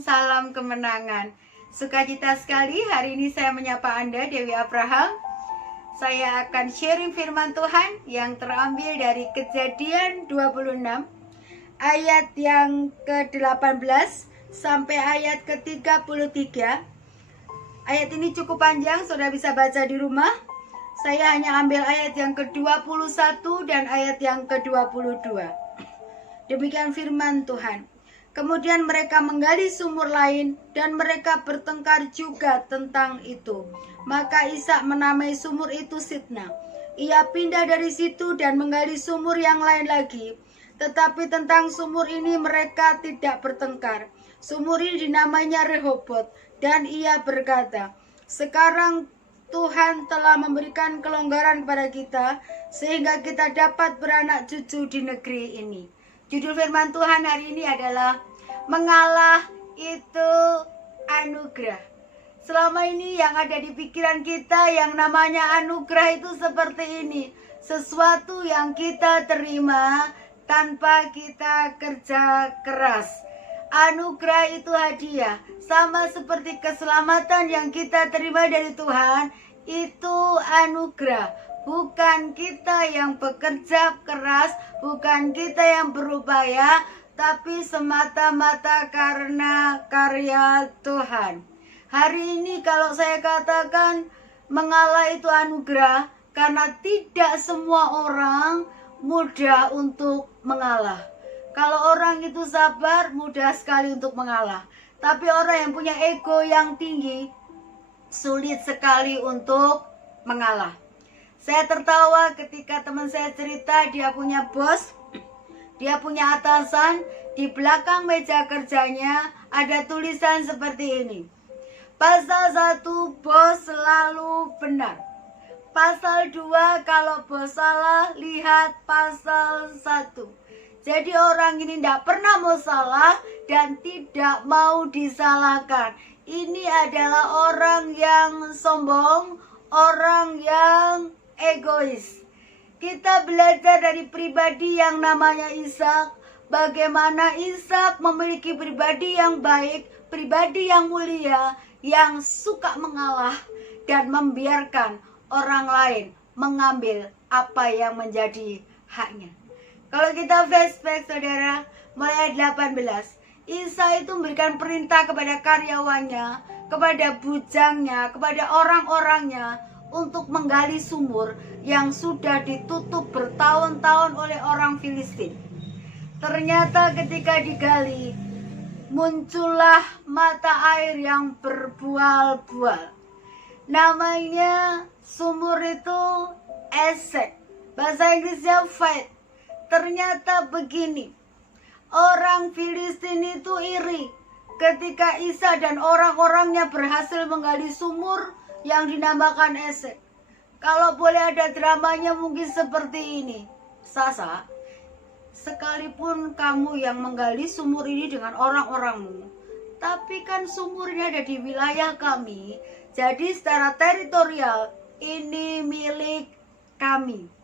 salam kemenangan. Sukacita sekali hari ini saya menyapa Anda, Dewi Abraham. Saya akan sharing firman Tuhan yang terambil dari Kejadian 26 ayat yang ke-18 sampai ayat ke-33. Ayat ini cukup panjang, saudara bisa baca di rumah. Saya hanya ambil ayat yang ke-21 dan ayat yang ke-22. Demikian firman Tuhan. Kemudian mereka menggali sumur lain dan mereka bertengkar juga tentang itu. Maka Ishak menamai sumur itu Sitna. Ia pindah dari situ dan menggali sumur yang lain lagi. Tetapi tentang sumur ini mereka tidak bertengkar. Sumur ini dinamainya Rehobot, dan ia berkata, sekarang Tuhan telah memberikan kelonggaran kepada kita sehingga kita dapat beranak cucu di negeri ini. Judul firman Tuhan hari ini adalah mengalah itu anugerah. Selama ini yang ada di pikiran kita yang namanya anugerah itu seperti ini. Sesuatu yang kita terima tanpa kita kerja keras. Anugerah itu hadiah. Sama seperti keselamatan yang kita terima dari Tuhan, itu anugerah. Bukan kita yang bekerja keras, bukan kita yang berupaya, tapi semata-mata karena karya Tuhan. Hari ini kalau saya katakan mengalah itu anugerah, karena tidak semua orang mudah untuk mengalah. Kalau orang itu sabar, mudah sekali untuk mengalah. Tapi orang yang punya ego yang tinggi, sulit sekali untuk mengalah. Saya tertawa ketika teman saya cerita dia punya bos, dia punya atasan, di belakang meja kerjanya ada tulisan seperti ini. Pasal 1 bos selalu benar. Pasal 2 kalau bos salah lihat pasal 1. Jadi orang ini tidak pernah mau salah dan tidak mau disalahkan. Ini adalah orang yang sombong, orang yang egois. Kita belajar dari pribadi yang namanya Ishak, bagaimana Ishak memiliki pribadi yang baik, pribadi yang mulia, yang suka mengalah dan membiarkan orang lain mengambil apa yang menjadi haknya. Kalau kita flashback saudara, mulai ayat 18, Ishak itu memberikan perintah kepada karyawannya, kepada bujangnya, kepada orang-orangnya untuk menggali sumur yang sudah ditutup bertahun-tahun oleh orang Filistin. Ternyata ketika digali, muncullah mata air yang berbual-bual. Namanya sumur itu Esek. Bahasa Inggrisnya Fight. Ternyata begini, orang Filistin itu iri ketika Ishak dan orang-orangnya berhasil menggali sumur yang dinamakan Esek. Kalau boleh ada dramanya mungkin seperti ini. Sasa, sekalipun kamu yang menggali sumur ini dengan orang-orangmu, tapi kan sumur ini ada di wilayah kami, jadi secara teritorial ini milik kami.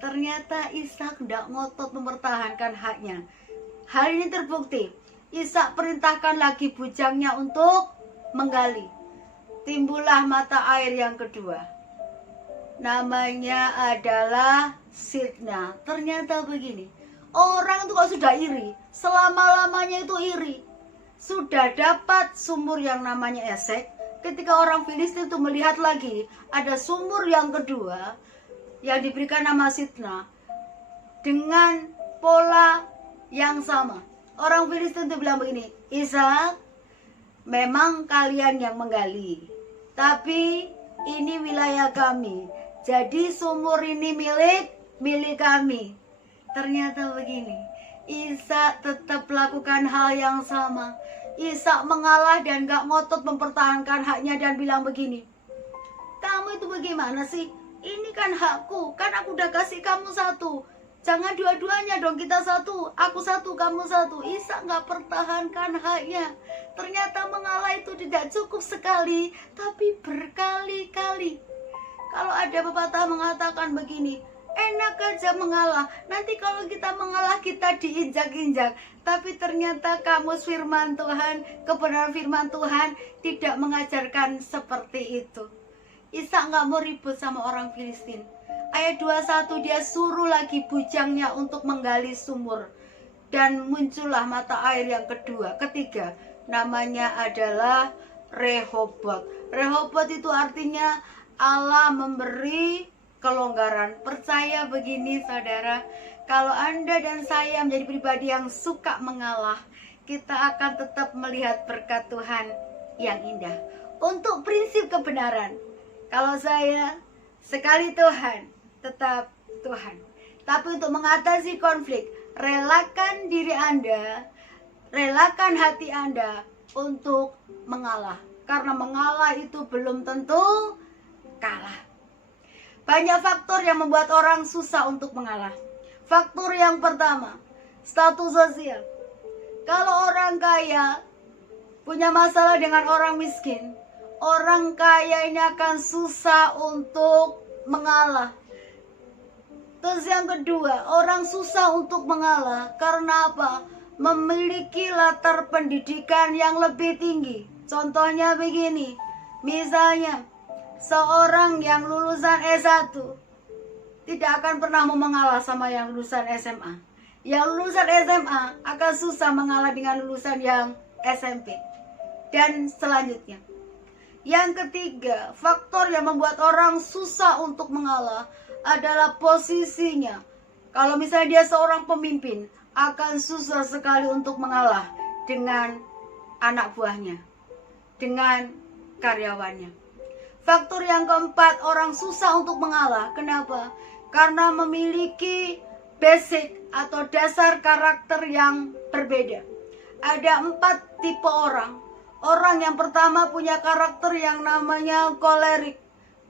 Ternyata Ishak tidak ngotot mempertahankan haknya. Hal ini terbukti. Ishak perintahkan lagi bujangnya untuk menggali. Timbullah mata air yang kedua. Namanya adalah Sitna. Ternyata begini. Orang itu kalau sudah iri, selama-lamanya itu iri. Sudah dapat sumur yang namanya Esek. Ketika orang Filistin itu melihat lagi ada sumur yang kedua yang diberikan nama Sitna dengan pola yang sama. Orang Filistin itu bilang begini, Ishak, memang kalian yang menggali, tapi ini wilayah kami. Jadi sumur ini milik kami. Ternyata begini, Ishak tetap lakukan hal yang sama. Ishak mengalah dan gak ngotot mempertahankan haknya dan bilang begini, kamu itu bagaimana sih? Ini kan hakku, kan aku udah kasih kamu satu. Jangan dua-duanya dong, kita satu, aku satu, kamu satu. Ishak gak pertahankan haknya. Ternyata mengalah itu tidak cukup sekali, tapi berkali-kali. Kalau ada pepatah mengatakan begini, Enak aja mengalah. Nanti kalau kita mengalah kita diinjak-injak. Tapi ternyata kamus firman Tuhan, kebenaran firman Tuhan tidak mengajarkan seperti itu. Ishak nggak mau ribut sama orang Filistin. Ayat 21, dia suruh lagi bujangnya untuk menggali sumur. Dan muncullah mata air yang ketiga. Namanya adalah Rehobot. Rehobot itu artinya Allah memberi kelonggaran. Percaya begini saudara, kalau Anda dan saya menjadi pribadi yang suka mengalah, kita akan tetap melihat berkat Tuhan yang indah. Untuk prinsip kebenaran, kalau saya sekali Tuhan, tetap Tuhan. Tapi untuk mengatasi konflik, relakan diri Anda, relakan hati Anda untuk mengalah. Karena mengalah itu belum tentu kalah. Banyak faktor yang membuat orang susah untuk mengalah. Faktor yang pertama, status sosial. Kalau orang kaya punya masalah dengan orang miskin, orang kaya ini akan susah untuk mengalah. Terus yang kedua, orang susah untuk mengalah karena apa? Memiliki latar pendidikan yang lebih tinggi. Contohnya begini, misalnya seorang yang lulusan S1 tidak akan pernah mau mengalah sama yang lulusan SMA. Yang lulusan SMA akan susah mengalah dengan lulusan yang SMP. Dan selanjutnya, yang ketiga, faktor yang membuat orang susah untuk mengalah adalah posisinya. Kalau misalnya dia seorang pemimpin, akan susah sekali untuk mengalah dengan anak buahnya, dengan karyawannya. Faktor yang keempat, orang susah untuk mengalah. Kenapa? Karena memiliki basic atau dasar karakter yang berbeda. Ada 4 tipe orang. Orang yang pertama punya karakter yang namanya kolerik.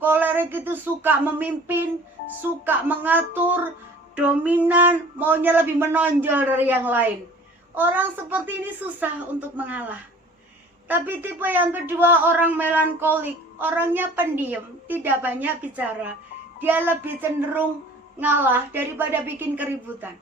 Kolerik itu suka memimpin, suka mengatur, dominan, maunya lebih menonjol dari yang lain. Orang seperti ini susah untuk mengalah. Tapi tipe yang kedua, orang melankolik. Orangnya pendiam, tidak banyak bicara. Dia lebih cenderung ngalah daripada bikin keributan.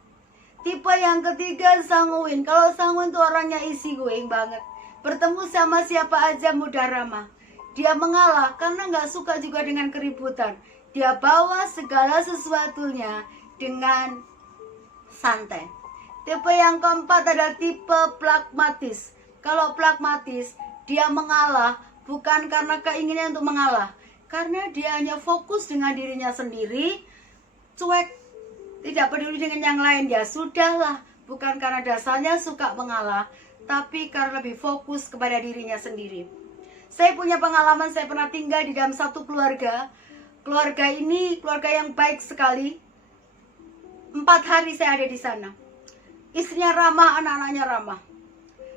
Tipe yang ketiga, sanguin. Kalau sanguin itu orangnya easy going banget. Bertemu sama siapa aja mudah ramah. Dia mengalah karena nggak suka juga dengan keributan. Dia bawa segala sesuatunya dengan santai. Tipe yang keempat adalah tipe pragmatis. Kalau pragmatis, dia mengalah bukan karena keinginan untuk mengalah, karena dia hanya fokus dengan dirinya sendiri, cuek, tidak peduli dengan yang lain. Ya sudahlah, bukan karena dasarnya suka mengalah, tapi karena lebih fokus kepada dirinya sendiri. Saya punya pengalaman, saya pernah tinggal di dalam satu keluarga. Keluarga ini keluarga yang baik sekali. 4 hari saya ada di sana. Istrinya ramah, anak-anaknya ramah.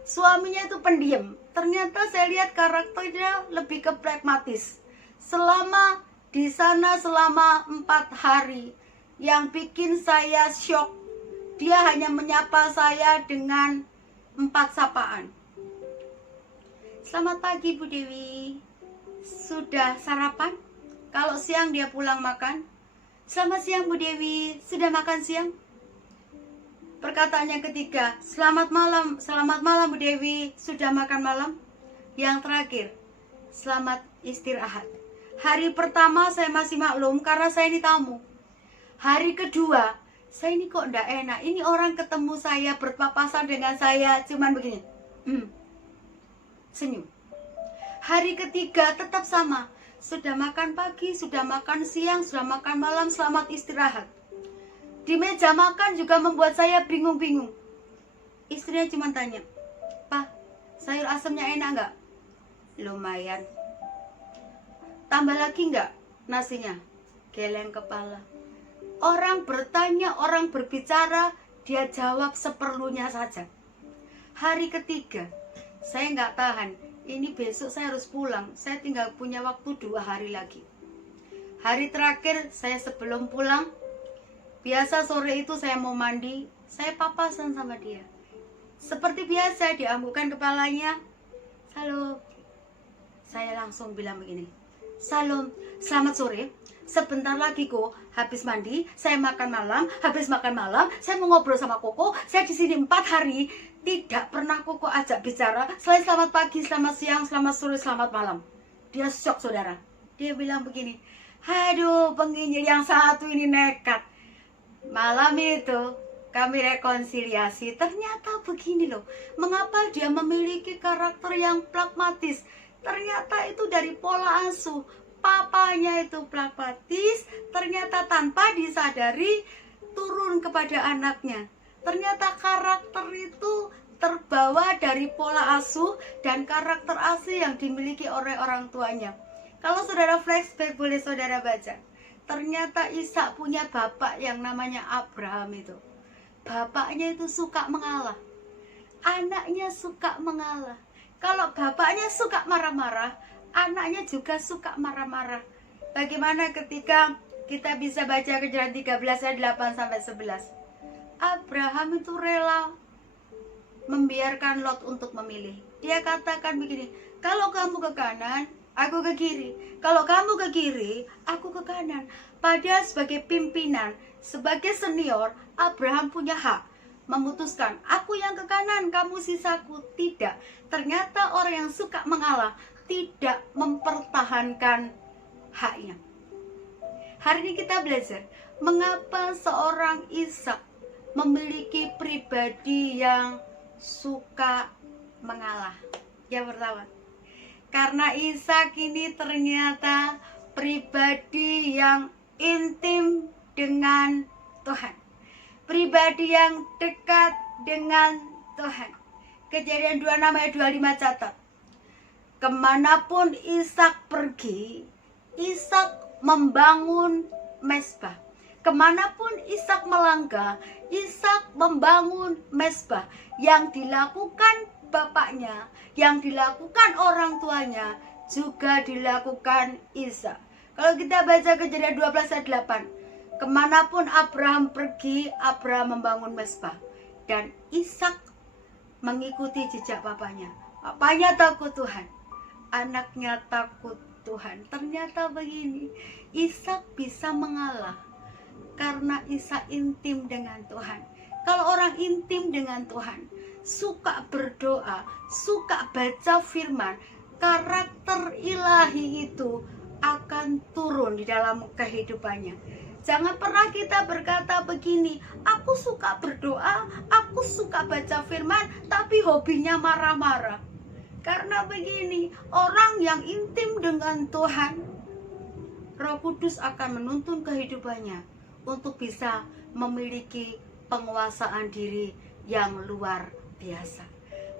Suaminya itu pendiam. Ternyata saya lihat karakternya lebih ke pragmatis. Selama di sana selama 4 hari, yang bikin saya shock, dia hanya menyapa saya dengan 4 sapaan. Selamat pagi Bu Dewi. Sudah sarapan? Kalau siang dia pulang makan. Selamat siang Bu Dewi. Sudah makan siang? Perkataan yang ketiga, selamat malam Bu Dewi, sudah makan malam? Yang terakhir, selamat istirahat. Hari pertama saya masih maklum karena saya ini tamu. Hari kedua, saya ini kok enggak enak. Ini orang ketemu saya, berpapasan dengan saya, cuman begini. Senyum. Hari ketiga tetap sama. Sudah makan pagi, sudah makan siang, sudah makan malam, selamat istirahat. Di meja makan juga membuat saya bingung-bingung. Istrinya cuma tanya, "Pak, sayur asamnya enak nggak?" "Lumayan." "Tambah lagi nggak nasinya?" Geleng kepala. Orang bertanya, orang berbicara, dia jawab seperlunya saja. Hari ketiga, saya nggak tahan. Ini besok saya harus pulang. Saya tinggal punya waktu 2 hari lagi. Hari terakhir saya sebelum pulang, biasa sore itu saya mau mandi, saya papasan sama dia. Seperti biasa dianggukkan kepalanya. "Halo." Saya langsung bilang begini, Salam, selamat sore. Sebentar lagi kok habis mandi, saya makan malam. Habis makan malam, saya mau ngobrol sama Koko. Saya di sini 4 hari, tidak pernah Koko ajak bicara selain selamat pagi, selamat siang, selamat sore, selamat malam. Dia shock, saudara. Dia bilang begini, aduh, penginjil yang satu ini nekat. Malam itu kami rekonsiliasi, ternyata begini loh. Mengapa dia memiliki karakter yang pragmatis? Ternyata itu dari pola asuh. Papanya itu pragmatis, ternyata tanpa disadari turun kepada anaknya. Ternyata karakter itu terbawa dari pola asuh dan karakter asli yang dimiliki oleh orang tuanya. Kalau saudara flashback, boleh saudara baca. Ternyata Ishak punya bapak yang namanya Abraham itu. Bapaknya itu suka mengalah. Anaknya suka mengalah. Kalau bapaknya suka marah-marah, anaknya juga suka marah-marah. Bagaimana ketika kita bisa baca Kejadian 13 ayat 8-11. Abraham itu rela membiarkan Lot untuk memilih. Dia katakan begini, kalau kamu ke kanan, aku ke kiri. Kalau kamu ke kiri, aku ke kanan. Padahal sebagai pimpinan, sebagai senior, Abraham punya hak memutuskan, aku yang ke kanan, kamu sisaku. Tidak. Ternyata orang yang suka mengalah tidak mempertahankan haknya. Hari ini kita belajar mengapa seorang Ishak memiliki pribadi yang suka mengalah. Yang pertama, karena Ishak ini ternyata pribadi yang intim dengan Tuhan, pribadi yang dekat dengan Tuhan. Kejadian 26 ayat 25 catat, kemanapun Ishak pergi, Ishak membangun mezbah. Kemanapun Ishak melangkah, Ishak membangun mezbah. Yang dilakukan bapaknya, yang dilakukan orang tuanya, juga dilakukan Ishak. Kalau kita baca Kejadian 12 ayat 8, kemanapun Abraham pergi, Abraham membangun mezbah. Dan Ishak mengikuti jejak bapaknya. Bapaknya takut Tuhan, anaknya takut Tuhan. Ternyata begini, Ishak bisa mengalah karena Ishak intim dengan Tuhan. Kalau orang intim dengan Tuhan, suka berdoa, suka baca firman, karakter ilahi itu akan turun di dalam kehidupannya. Jangan pernah kita berkata begini, aku suka berdoa, aku suka baca firman, tapi hobinya marah-marah. Karena begini, orang yang intim dengan Tuhan, Roh Kudus akan menuntun kehidupannya untuk bisa memiliki penguasaan diri yang luar biasa.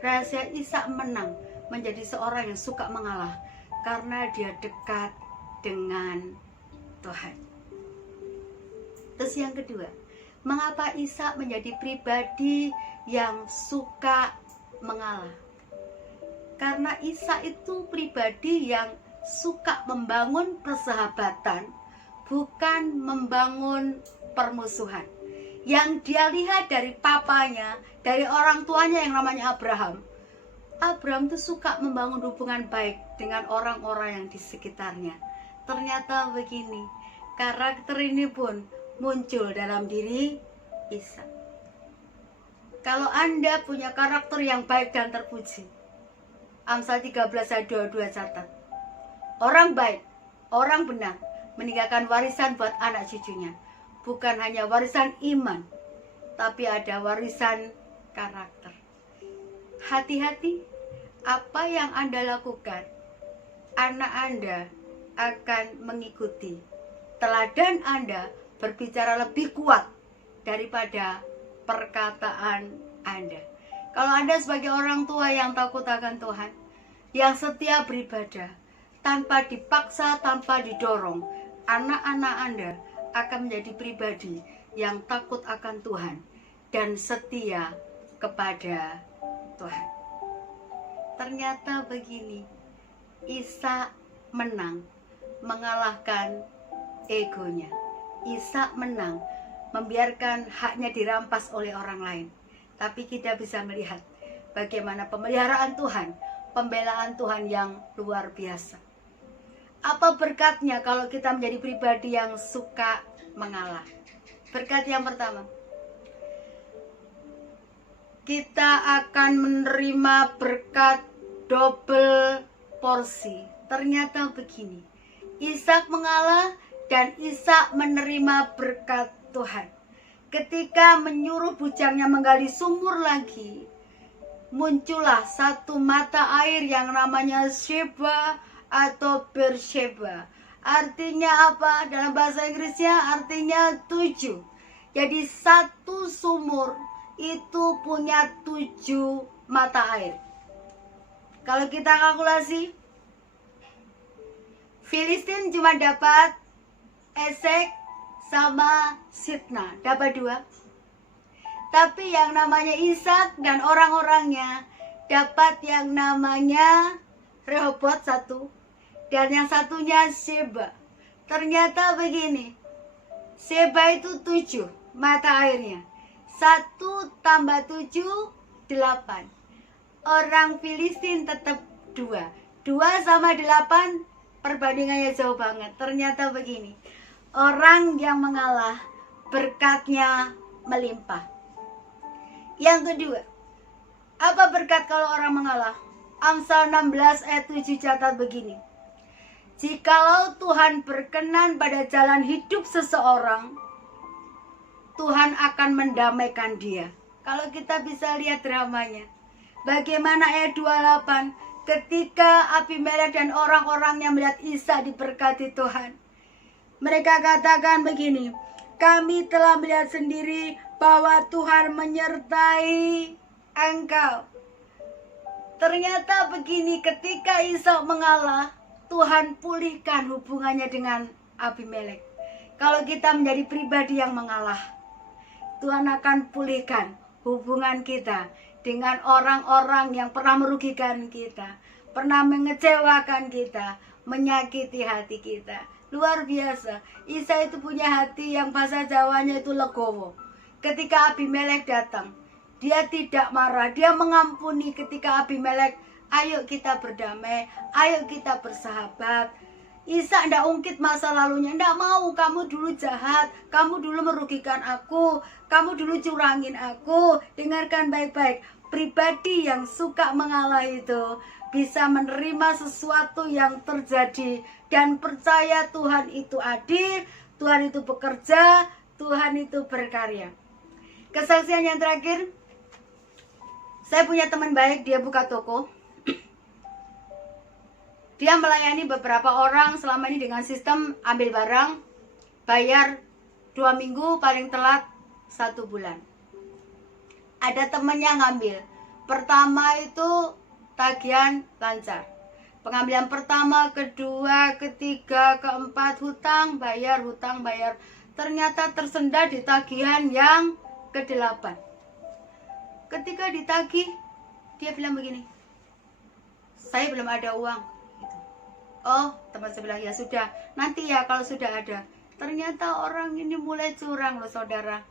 Rahasia Ishak menang menjadi seorang yang suka mengalah karena dia dekat dengan Tuhan. Terus yang kedua, mengapa Ishak menjadi pribadi yang suka mengalah? Karena Ishak itu pribadi yang suka membangun persahabatan, bukan membangun permusuhan. Yang dia lihat dari papanya, dari orang tuanya yang namanya Abraham. Abraham itu suka membangun hubungan baik dengan orang-orang yang di sekitarnya. Ternyata begini, karakter ini pun muncul dalam diri Ishak. Kalau Anda punya karakter yang baik dan terpuji, Amsal 13 ayat 22 catat, orang baik, orang benar, meninggalkan warisan buat anak cucunya. Bukan hanya warisan iman, tapi ada warisan karakter. Hati-hati, apa yang Anda lakukan, anak Anda akan mengikuti. Teladan Anda berbicara lebih kuat daripada perkataan Anda. Kalau Anda sebagai orang tua yang takut akan Tuhan, yang setia beribadah, tanpa dipaksa, tanpa didorong, anak-anak Anda akan menjadi pribadi yang takut akan Tuhan dan setia kepada Tuhan. Ternyata begini, Ishak menang mengalahkan egonya. Ishak menang membiarkan haknya dirampas oleh orang lain. Tapi kita bisa melihat bagaimana pemeliharaan Tuhan, pembelaan Tuhan yang luar biasa. Apa berkatnya kalau kita menjadi pribadi yang suka mengalah? Berkat yang pertama, kita akan menerima berkat double porsi. Ternyata begini, Ishak mengalah dan Ishak menerima berkat Tuhan. Ketika menyuruh bujangnya menggali sumur lagi, muncullah satu mata air yang namanya Sheba atau Beersheba. Artinya apa? Dalam bahasa Inggrisnya artinya 7. Jadi satu sumur itu punya 7 mata air. Kalau kita kalkulasi, Filistin cuma dapat Esek sama Sitna, dapat 2. Tapi yang namanya Ishak dan orang-orangnya dapat yang namanya Rehobot 1 dan yang satunya Sheba. Ternyata begini, Sheba itu 7 mata airnya. 1 tambah 7, 8. Orang Filistin tetap 2. 2 sama 8 perbandingannya jauh banget. Ternyata begini, orang yang mengalah berkatnya melimpah. Yang kedua, apa berkat kalau orang mengalah? Amsal 16 ayat 7 catat begini, jikalau Tuhan berkenan pada jalan hidup seseorang, Tuhan akan mendamaikan dia. Kalau kita bisa lihat dramanya, bagaimana ayat 28, ketika Abimelek dan orang-orangnya melihat Ishak diberkati Tuhan, mereka katakan begini, kami telah melihat sendiri bahwa Tuhan menyertai engkau. Ternyata begini, ketika Ishak mengalah, Tuhan pulihkan hubungannya dengan Abimelek. Kalau kita menjadi pribadi yang mengalah, Tuhan akan pulihkan hubungan kita dengan orang-orang yang pernah merugikan kita, pernah mengecewakan kita, menyakiti hati kita. Luar biasa, Ishak itu punya hati yang bahasa Jawanya itu legowo. Ketika Abimelek datang, dia tidak marah, dia mengampuni. Ketika Abimelek, ayo kita berdamai, ayo kita bersahabat. Ishak tidak ungkit masa lalunya, tidak mau, kamu dulu jahat, kamu dulu merugikan aku, kamu dulu curangin aku. Dengarkan baik-baik, pribadi yang suka mengalah itu bisa menerima sesuatu yang terjadi dan percaya Tuhan itu adil, Tuhan itu bekerja, Tuhan itu berkarya. Kesaksian yang terakhir, saya punya teman baik, dia buka toko. Dia melayani beberapa orang selama ini dengan sistem ambil barang, bayar 2 minggu, paling telat 1 bulan. Ada temennya ngambil, pertama itu tagihan lancar, pengambilan pertama, kedua, ketiga, keempat, hutang bayar. Ternyata tersendat di tagihan yang ke-8. Ketika ditagih, dia bilang begini, saya belum ada uang. Oh, teman saya bilang, ya sudah, nanti ya kalau sudah ada. Ternyata orang ini mulai curang loh saudara.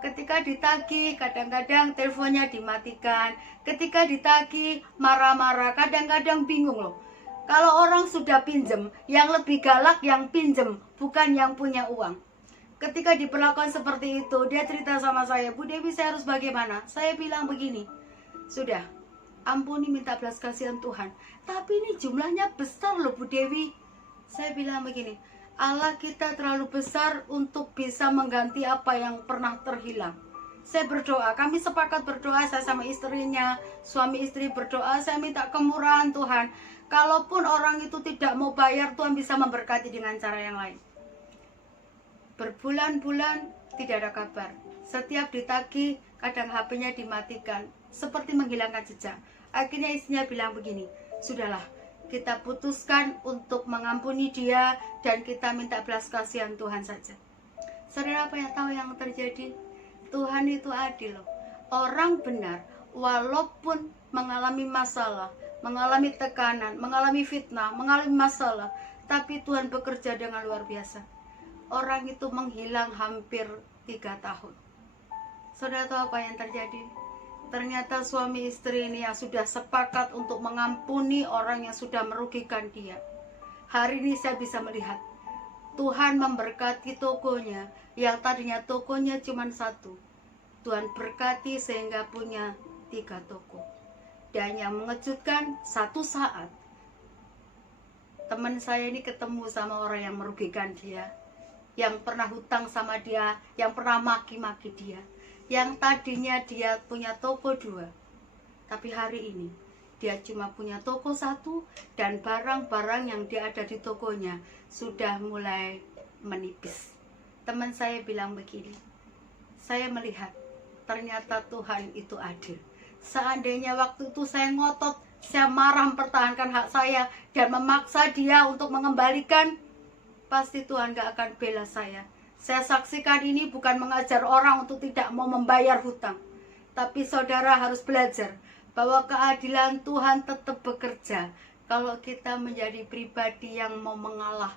Ketika ditagih, kadang-kadang teleponnya dimatikan. Ketika ditagih, marah-marah, kadang-kadang bingung loh. Kalau orang sudah pinjem, yang lebih galak yang pinjem, bukan yang punya uang. Ketika diperlakukan seperti itu, dia cerita sama saya, Bu Dewi, saya harus bagaimana? Saya bilang begini, sudah, ampuni, minta belas kasihan Tuhan. Tapi ini jumlahnya besar loh Bu Dewi. Saya bilang begini, Allah kita terlalu besar untuk bisa mengganti apa yang pernah terhilang. Saya berdoa, kami sepakat berdoa, saya sama istrinya, suami istri berdoa, saya minta kemurahan Tuhan. Kalaupun orang itu tidak mau bayar, Tuhan bisa memberkati dengan cara yang lain. Berbulan-bulan tidak ada kabar. Setiap ditagih, kadang HP-nya dimatikan, seperti menghilangkan jejak. Akhirnya istrinya bilang begini, sudahlah, kita putuskan untuk mengampuni dia dan kita minta belas kasihan Tuhan saja. Saudara, apa yang tahu yang terjadi? Tuhan itu adil. Orang benar, walaupun mengalami masalah, mengalami tekanan, mengalami fitnah, mengalami masalah, tapi Tuhan bekerja dengan luar biasa. Orang itu menghilang hampir 3 tahun. Saudara tahu apa yang terjadi? Ternyata suami istri ini yang sudah sepakat untuk mengampuni orang yang sudah merugikan dia. Hari ini saya bisa melihat Tuhan memberkati tokonya, yang tadinya tokonya cuma satu. Tuhan berkati sehingga punya 3 toko. Dan yang mengejutkan, satu saat teman saya ini ketemu sama orang yang merugikan dia, yang pernah hutang sama dia, yang pernah maki-maki dia, yang tadinya dia punya toko 2, tapi hari ini dia cuma punya toko 1, dan barang-barang yang dia ada di tokonya sudah mulai menipis. Teman saya bilang begini, saya melihat ternyata Tuhan itu adil. Seandainya waktu itu saya ngotot, saya marah mempertahankan hak saya dan memaksa dia untuk mengembalikan, pasti Tuhan gak akan bela saya. Saya saksikan ini bukan mengajar orang untuk tidak mau membayar hutang, tapi saudara harus belajar bahwa keadilan Tuhan tetap bekerja kalau kita menjadi pribadi yang mau mengalah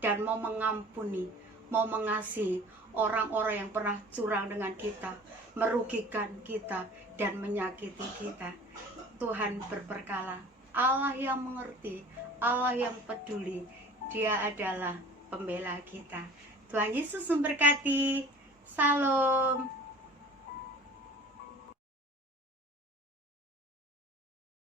dan mau mengampuni, mau mengasihi orang-orang yang pernah curang dengan kita, merugikan kita, dan menyakiti kita. Tuhan berperkala, Allah yang mengerti, Allah yang peduli, Dia adalah pembela kita. Tuhan Yesus memberkati. Salam.